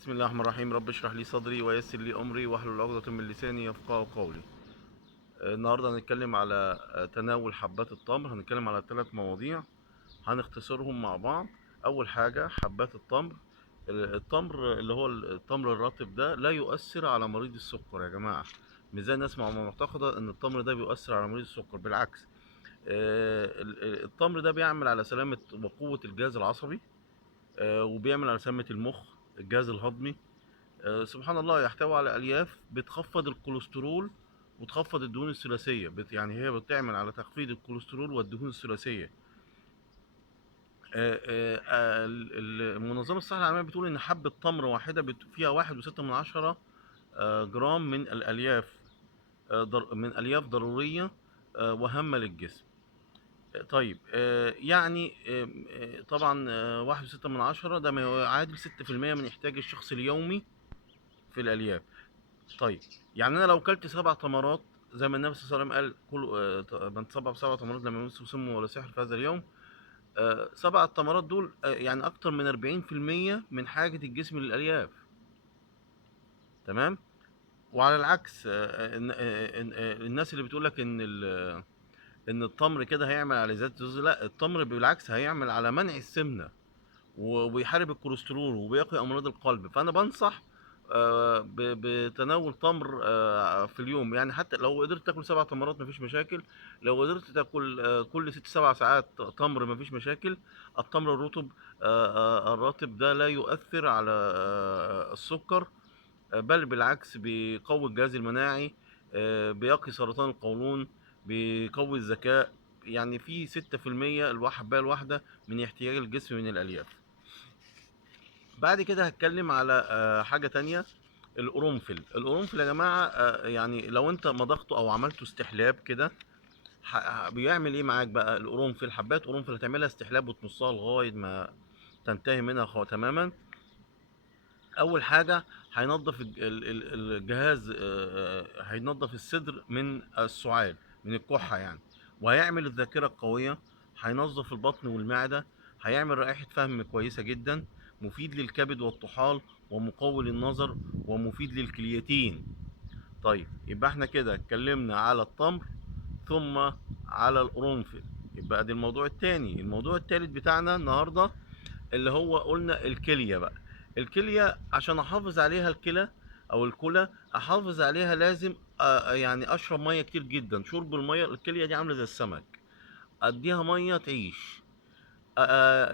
بسم الله الرحمن الرحيم. رب اشرح لي صدري ويسر لي امري واحلل عقدة من لساني يفقهوا قولي. النهارده هنتكلم على تناول حبات التمر. هنتكلم على 3 مواضيع هنختصرهم مع بعض. اول حاجة حبات التمر. التمر اللي هو التمر الرطب ده لا يؤثر على مريض السكر يا جماعة. مش زي الناس معتقدة ان التمر ده بيؤثر على مريض السكر، بالعكس. التمر ده بيعمل على سلامة وقوة الجهاز العصبي، وبيعمل على سلامة المخ، الجهاز الهضمي. سبحان الله، يحتوي على الياف بتخفض الكوليسترول وتخفض الدهون الثلاثيه، يعني هي بتعمل على تخفيض الكوليسترول والدهون الثلاثيه. المنظمه الصحه العالميه بتقول ان حبه تمر واحده فيها 1.6 جرام من الالياف، من الياف ضروريه وهامه للجسم. طيب، يعني طبعا 1.6 ده ما يعادل 6% من احتياج الشخص اليومي في الالياف. طيب، يعني انا لو كلت 7 تمرات زي ما النبي صلى الله عليه وسلم قال: كل من تصبح ب7 تمرات لم يمسه سم ولا سحر في هذا اليوم. 7 تمرات دول يعني اكتر من 40% من حاجة الجسم للالياف. تمام. وعلى العكس، الناس اللي بتقولك ان التمر كده هيعمل على زيادة الوزن، لا، التمر بالعكس هيعمل على منع السمنة وبيحارب الكوليسترول وبيقي امراض القلب. فانا بنصح بتناول تمر في اليوم. يعني حتى لو قدرت تاكل 7 تمرات مفيش مشاكل. لو قدرت تاكل كل 6 7 ساعات تمر مفيش مشاكل. التمر الرطب ده لا يؤثر على السكر، بل بالعكس بيقوي الجهاز المناعي، بيقي سرطان القولون، بيقوي الذكاء. يعني في 6% الحباية الواحدة من احتياج الجسم من الألياف. بعد كده هتكلم على حاجة تانية. القرنفل يا جماعة، يعني لو انت مضغته او عملته استحلاب كده، بيعمل ايه معاك بقى؟ القرنفل، حبات قرنفل هتعملها استحلاب وتمصها لغاية ما تنتهي منها تماما. اول حاجة هينظف الجهاز، هينظف الصدر من السعال، من الكحة يعني. وهيعمل الذاكرة القوية، هينظف البطن والمعدة، هيعمل رائحة فهم كويسة جدا، مفيد للكبد والطحال، ومقوي للنظر، ومفيد للكليتين. طيب، يبقى احنا كده اتكلمنا على التمر، ثم على القرنفل. يبقى دي الموضوع التاني. الموضوع التالت بتاعنا النهارده اللي هو قلنا الكلية بقى. الكلية عشان احافظ عليها، الكلى او الكلى احافظ عليها، لازم يعني اشرب ميه كتير جدا. شرب الميه، الكلية دي عاملة زي السمك، اديها ميه تعيش.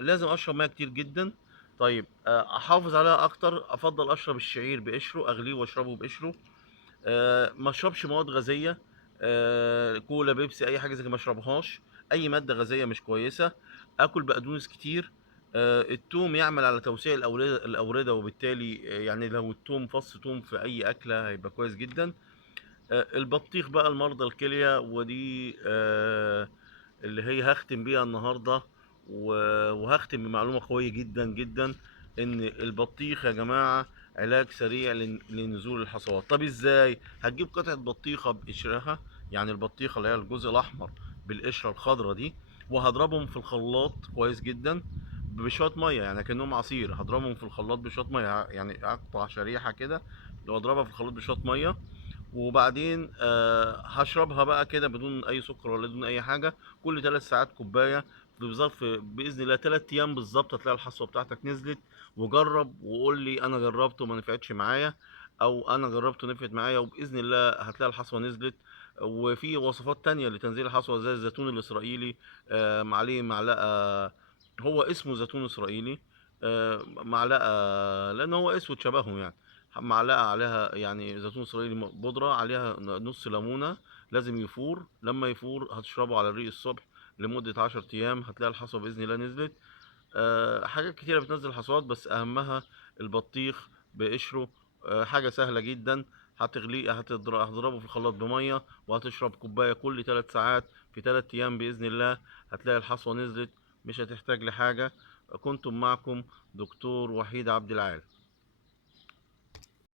لازم اشرب ميه كتير جدا. طيب، احافظ عليها اكتر، افضل اشرب الشعير بقشره، اغليه واشربه بقشره. ما اشربش مواد غازيه، كولا، بيبسي، اي حاجه زي كده ما اشربهاش. اي ماده غازيه مش كويسه. اكل بقدونس كتير. التوم يعمل على توسيع الاورده، وبالتالي يعني لو التوم، فص توم في اي اكله هيبقى كويس جدا. البطيخ بقى المرضى الكليه، ودي اللي هي هختم بيها النهارده. وهختم بمعلومه قويه جدا جدا: ان البطيخ يا جماعه علاج سريع لنزول الحصوات. طب ازاي؟ هتجيب قطعه بطيخه بقشرها، يعني البطيخه اللي هي الجزء الاحمر بالقشره الخضراء دي، وهضربهم في الخلاط كويس جدا بشويه ميه، يعني كانهم عصير. هضربهم في الخلاط بشويه ميه، يعني اقطع شريحه كده واضربها في الخلاط بشويه ميه. وبعدين هشربها بقى كده بدون اي سكر ولا بدون اي حاجه، كل 3 ساعات كوبايه. في ظرف باذن الله 3 ايام بالظبط هتلاقي الحصوه بتاعتك نزلت. وجرب وقول لي: انا جربته وما نفعتش معايا، او انا جربته ونفعت معايا. وباذن الله هتلاقي الحصوه نزلت. وفي وصفات تانية لتنزيل الحصوه زي الزيتون الاسرائيلي، عليه معلقه. هو اسمه زيتون اسرائيلي، معلقه، لان هو اسود شبههم يعني. معلقة عليها يعني زيتون اسرائيلي بودرة، عليها نص ليمونة. لازم يفور. لما يفور هتشربه على الريق الصبح لمدة 10 أيام، هتلاقي الحصوة بإذن الله نزلت. حاجات كتيرة بتنزل الحصوات، بس أهمها البطيخ بقشره. حاجة سهلة جدا. هتغليه، هتضربه في الخلاط بمية، وهتشرب كوباية كل 3 ساعات في 3 أيام بإذن الله. هتلاقي الحصوة نزلت، مش هتحتاج لحاجة. كنتم معكم دكتور وحيد عبد العال.